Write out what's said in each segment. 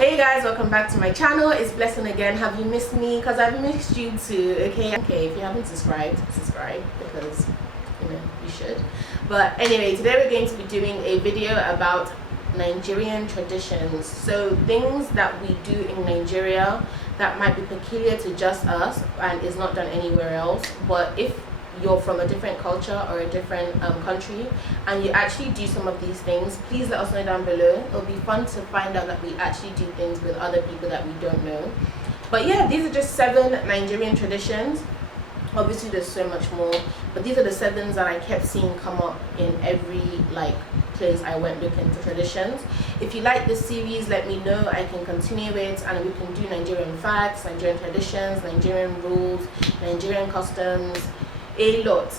Hey guys, welcome back to my channel. It's Blessing again. Have you missed me? Because I've missed you too. Okay, if you haven't subscribe because you should. But anyway, today we're going to be doing a video about Nigerian traditions. So things that we do in Nigeria that might be peculiar to just us and is not done anywhere else. But if you're from a different culture or a different country and you actually do some of these things, please let us know down below. It'll be fun to find out that we actually do things with other people that we don't know. But yeah, these are just 7 Nigerian traditions. Obviously there's so much more, but these are the 7 that I kept seeing come up in every place I went looking for traditions. If you like this series, let me know. I can continue it and we can do Nigerian facts, Nigerian traditions, Nigerian rules, Nigerian customs, a lot.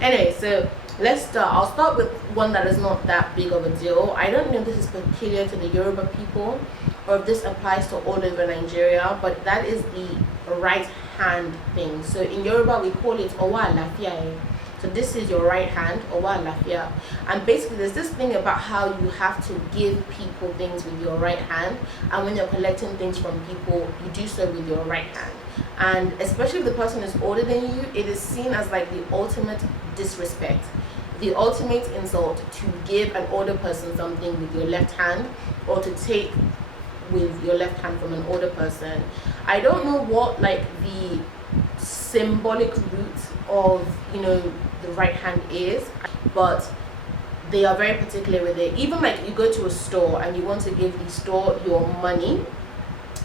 Anyway, so let's start. I'll start with one that is not that big of a deal. I don't know if this is peculiar to the Yoruba people or if this applies to all over Nigeria, but that is the right hand thing. So in Yoruba we call it Owo Alaalia. So this is your right hand, Owo Alaalia. And basically there's this thing about how you have to give people things with your right hand, and when you're collecting things from people, you do so with your right hand. And especially if the person is older than you, it is seen as like the ultimate disrespect, the ultimate insult to give an older person something with your left hand or to take with your left hand from an older person. I don't know what the symbolic root of the right hand is, but they are very particular with it. Even you go to a store and you want to give the store your money,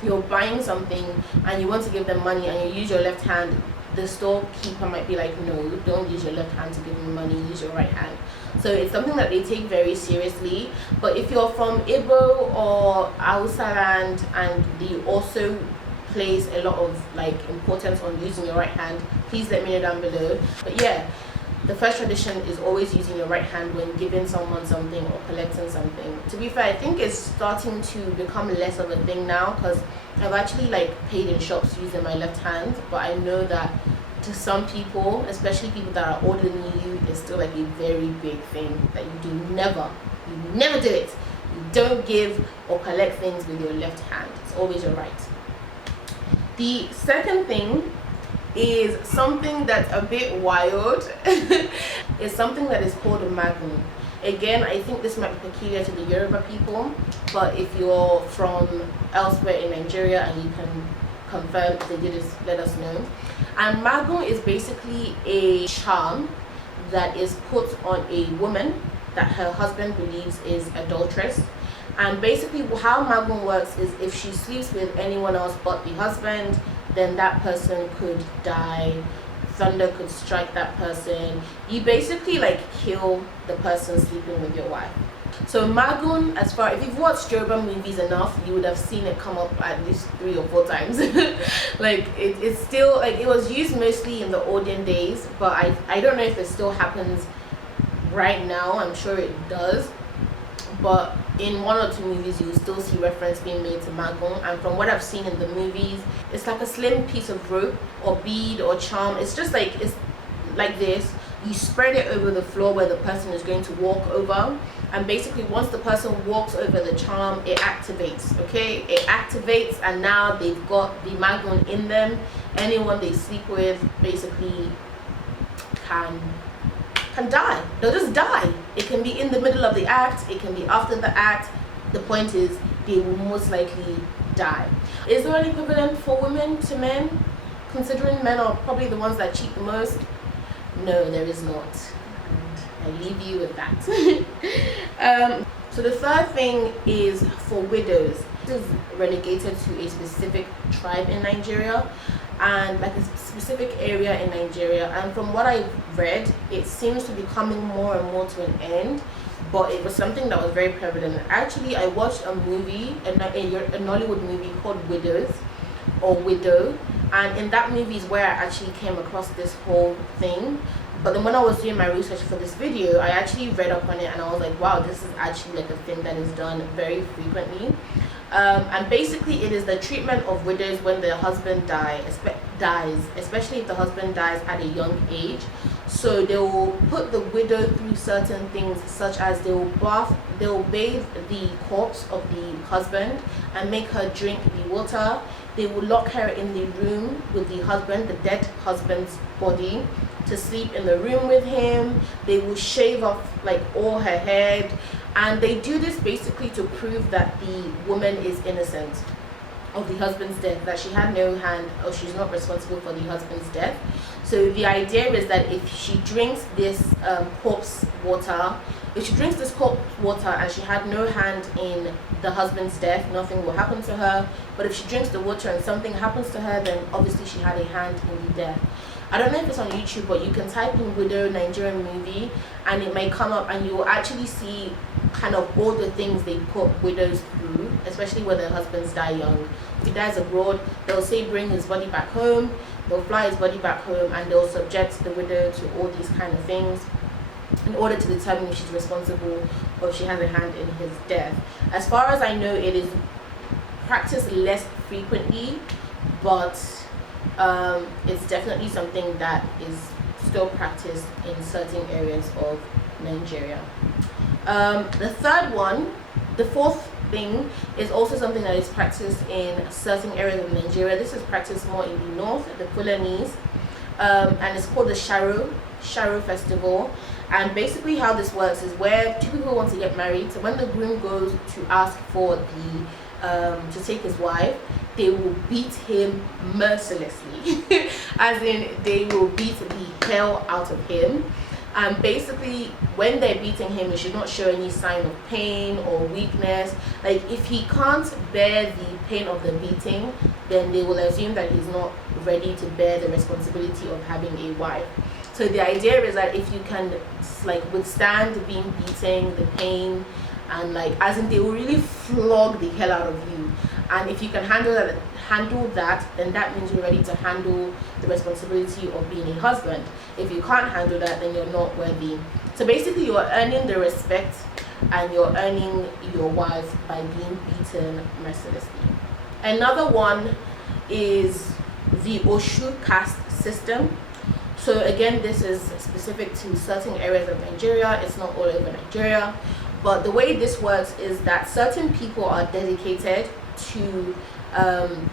you're buying something and you want to give them money and you use your left hand, the storekeeper might be like, no, don't use your left hand to give them money, use your right hand. So it's something that they take very seriously. But if you're from Igbo or Hausa land and they also place a lot of importance on using your right hand, please let me know down below. But yeah, the first tradition is always using your right hand when giving someone something or collecting something. To be fair, I think it's starting to become less of a thing now, because I've actually paid in shops using my left hand, but I know that to some people, especially people that are older than you, it's still a very big thing that you never do it. You don't give or collect things with your left hand. It's always your right. The second thing is something that's a bit wild. It's something that is called a Magun. Again, I think this might be peculiar to the Yoruba people, but if you're from elsewhere in Nigeria and you can confirm if they did this, let us know. And Magun is basically a charm that is put on a woman that her husband believes is adulteress. And basically how Magun works is if she sleeps with anyone else but the husband, then that person could die, thunder could strike that person. You basically kill the person sleeping with your wife. So Magun, if you've watched Yoruba movies enough, you would have seen it come up at least 3 or 4 times. It's still it was used mostly in the olden days, but I don't know if it still happens right now. I'm sure it does, but in 1 or 2 movies you will still see reference being made to Magun. And from what I've seen in the movies, it's like a slim piece of rope or bead or charm. It's just it's like this. You spread it over the floor where the person is going to walk over, and basically once the person walks over the charm, it activates. Okay, it activates, and now they've got the Magun in them. Anyone they sleep with basically can die. They'll just die. It can be in the middle of the act, it can be after the act. The point is they will most likely die. Is there an equivalent for women to men, considering men are probably the ones that cheat the most? No, there is not. And I leave you with that. So the third thing is for widows. This is relegated to a specific tribe in Nigeria and a specific area in Nigeria, and from what I've read, it seems to be coming more and more to an end, but it was something that was very prevalent. Actually, I watched a movie, a Nollywood movie called Widows or Widow, and in that movie is where I actually came across this whole thing. But then when I was doing my research for this video, I actually read up on it and I was like, wow, this is actually a thing that is done very frequently. And basically it is the treatment of widows when their husband dies, especially if the husband dies at a young age. So they will put the widow through certain things, such as they will bathe the corpse of the husband and make her drink the water. They will lock her in the room with the husband, the dead husband's body, to sleep in the room with him. They will shave off like all her head, and they do this basically to prove that the woman is innocent of the husband's death, that she had no hand or she's not responsible for the husband's death. So the idea is that if she drinks this corpse water, and she had no hand in the husband's death, nothing will happen to her. But if she drinks the water and something happens to her, then obviously she had a hand in the death. I don't know if it's on YouTube, but you can type in widow Nigerian movie and it may come up, and you will actually see kind of all the things they put widows through, especially when their husbands die young. If he dies abroad, they'll say bring his body back home, they'll fly his body back home, and they'll subject the widow to all these kind of things in order to determine if she's responsible or if she has a hand in his death. As far as I know, it is practiced less frequently, but it's definitely something that is still practiced in certain areas of Nigeria. The fourth thing is also something that is practiced in certain areas of Nigeria. This is practiced more in the north, the Fulanese, and it's called the Sharo festival. And basically how this works is where two people want to get married. So when the groom goes to ask for to take his wife, they will beat him mercilessly. As in, they will beat the hell out of him. And basically, when they're beating him, he should not show any sign of pain or weakness. Like, if he can't bear the pain of the beating, then they will assume that he's not ready to bear the responsibility of having a wife. So the idea is that if you can like withstand being beaten, the pain, and like as in they will really flog the hell out of you, and if you can handle that, then that means you're ready to handle the responsibility of being a husband. If you can't handle that, then you're not worthy. So basically, you're earning the respect and you're earning your wife by being beaten mercilessly. Another one is the Osu Caste System. So again, this is specific to certain areas of Nigeria. It's not all over Nigeria. But the way this works is that certain people are dedicated to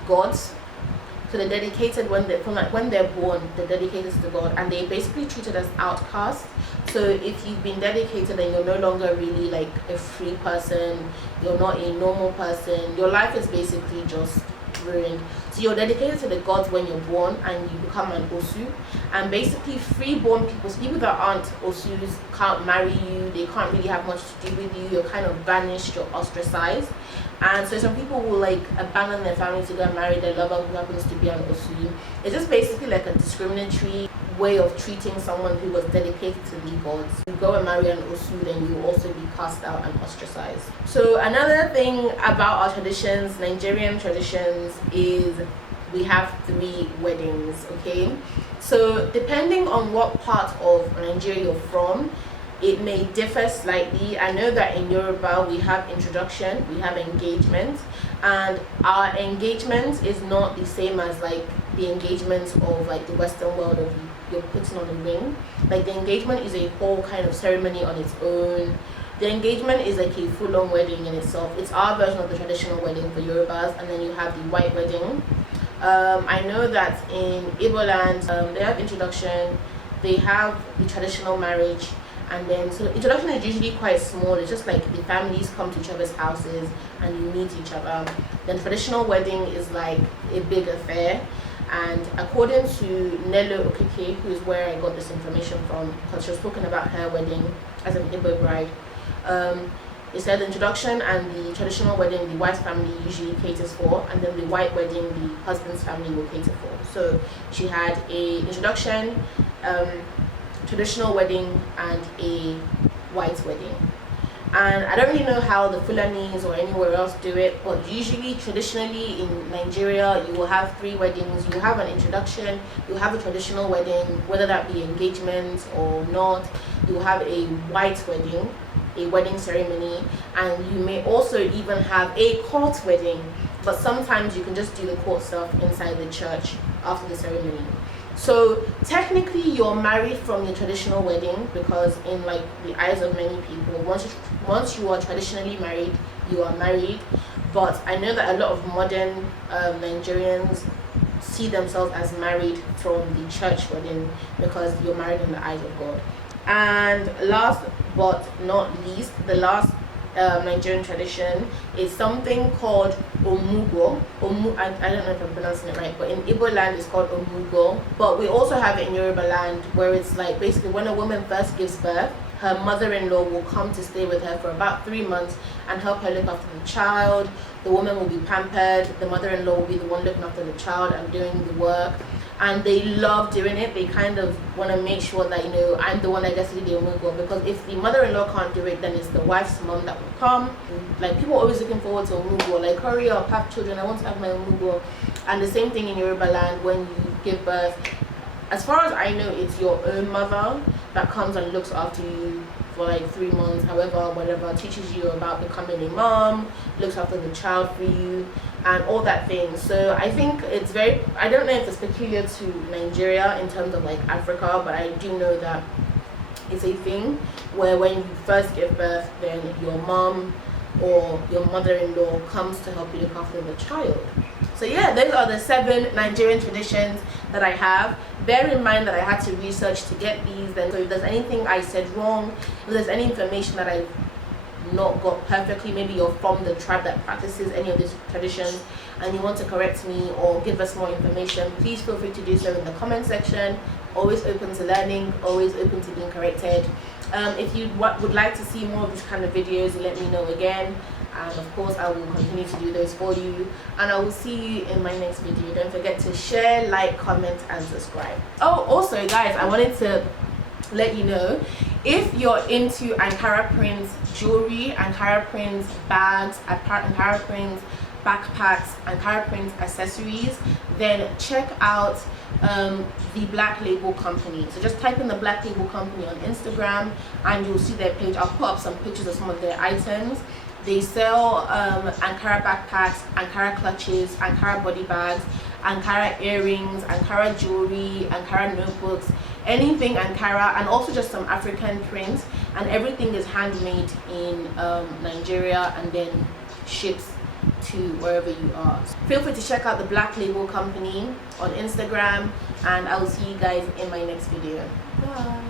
gods. So they're dedicated when they're born, they're dedicated to God, and they basically treated as outcasts. So if you've been dedicated, then you're no longer really like a free person, you're not a normal person, your life is basically just ruined. So you're dedicated to the gods when you're born, and you become an Osu. And basically freeborn people that aren't Osus can't marry you, they can't really have much to do with you, you're kind of banished, you're ostracized. And so some people will like abandon their family to go and marry their lover who happens to be an Osu. It's just basically like a discriminatory way of treating someone who was dedicated to the gods. You go and marry an Osu, then you will also be cast out and ostracized. So another thing about our traditions, Nigerian traditions, is we have 3 weddings, okay? So depending on what part of Nigeria you're from, it may differ slightly. I know that in Yoruba we have introduction, we have engagement, and our engagement is not the same as like the engagement of like the Western world of you're putting on a ring. Like the engagement is a whole kind of ceremony on its own. The engagement is like a full-on wedding in itself. It's our version of the traditional wedding for Yorubas, and then you have the white wedding. I know that in Igbo land, they have introduction, they have the traditional marriage, and then so the introduction is usually quite small. It's just like the families come to each other's houses and you meet each other. Then traditional wedding is like a big affair, and according to Nelo Okeke, who is where I got this information from, because she was talking about her wedding as an Igbo bride, they said the introduction and the traditional wedding, the white family usually caters for, and then the white wedding, the husband's family will cater for. So she had a introduction, traditional wedding, and a white wedding. And I don't really know how the Fulanese or anywhere else do it, but usually, traditionally in Nigeria, you will have 3 weddings. You have an introduction, you have a traditional wedding, whether that be engagement or not. You will have a white wedding, a wedding ceremony, and you may also even have a court wedding, but sometimes you can just do the court stuff inside the church after the ceremony. So technically you're married from your traditional wedding, because in like the eyes of many people, once you are traditionally married, you are married. But I know that a lot of modern Nigerians see themselves as married from the church wedding, because you're married in the eyes of God. And last but not least, the last Nigerian tradition is something called Omugwo. I don't know if I'm pronouncing it right, but in Igbo land it's called Omugwo. But we also have it in Yoruba land, where it's like basically when a woman first gives birth, her mother-in-law will come to stay with her for about 3 months and help her look after the child. The woman will be pampered. The mother-in-law will be the one looking after the child and doing the work. And they love doing it. They kind of want to make sure that, you know, I'm the one that gets to do the Omugwo, because if the mother-in-law can't do it, then it's the wife's mom that will come. Like, people are always looking forward to Omugwo, like, hurry up, have children, I want to have my Omugwo. And the same thing in Yoruba land, when you give birth, as far as I know, it's your own mother that comes and looks after you for like 3 months, however, whatever, teaches you about becoming a mom, looks after the child for you, and all that thing. So I think it's very, I don't know if it's peculiar to Nigeria in terms of like Africa, but I do know that it's a thing where when you first give birth, then your mom or your mother-in-law comes to help you look after the child. So yeah, those are the 7 Nigerian traditions that I have. Bear in mind that I had to research to get these. Then, so if there's anything I said wrong, if there's any information that I've not got perfectly, maybe you're from the tribe that practices any of these traditions and you want to correct me or give us more information, please feel free to do so in the comment section. Always open to learning, always open to being corrected. If you would like to see more of these kind of videos, let me know again, and of course I will continue to do those for you, and I will see you in my next video. Don't forget to share, like, comment and subscribe. Oh, also guys, I wanted to let you know, if you're into Ankara prints jewelry, Ankara prints bags, Ankara prints backpacks, Ankara prints accessories, then check out the Black Label Company. So just type in the Black Label Company on Instagram and you'll see their page. I'll put up some pictures of some of their items. They sell Ankara backpacks, Ankara clutches, Ankara body bags, Ankara earrings, Ankara jewelry, Ankara notebooks, anything Ankara, and also just some African prints, and everything is handmade in Nigeria and then ships to wherever you are. Feel free to check out the Black Label Company on Instagram, and I will see you guys in my next video. Bye.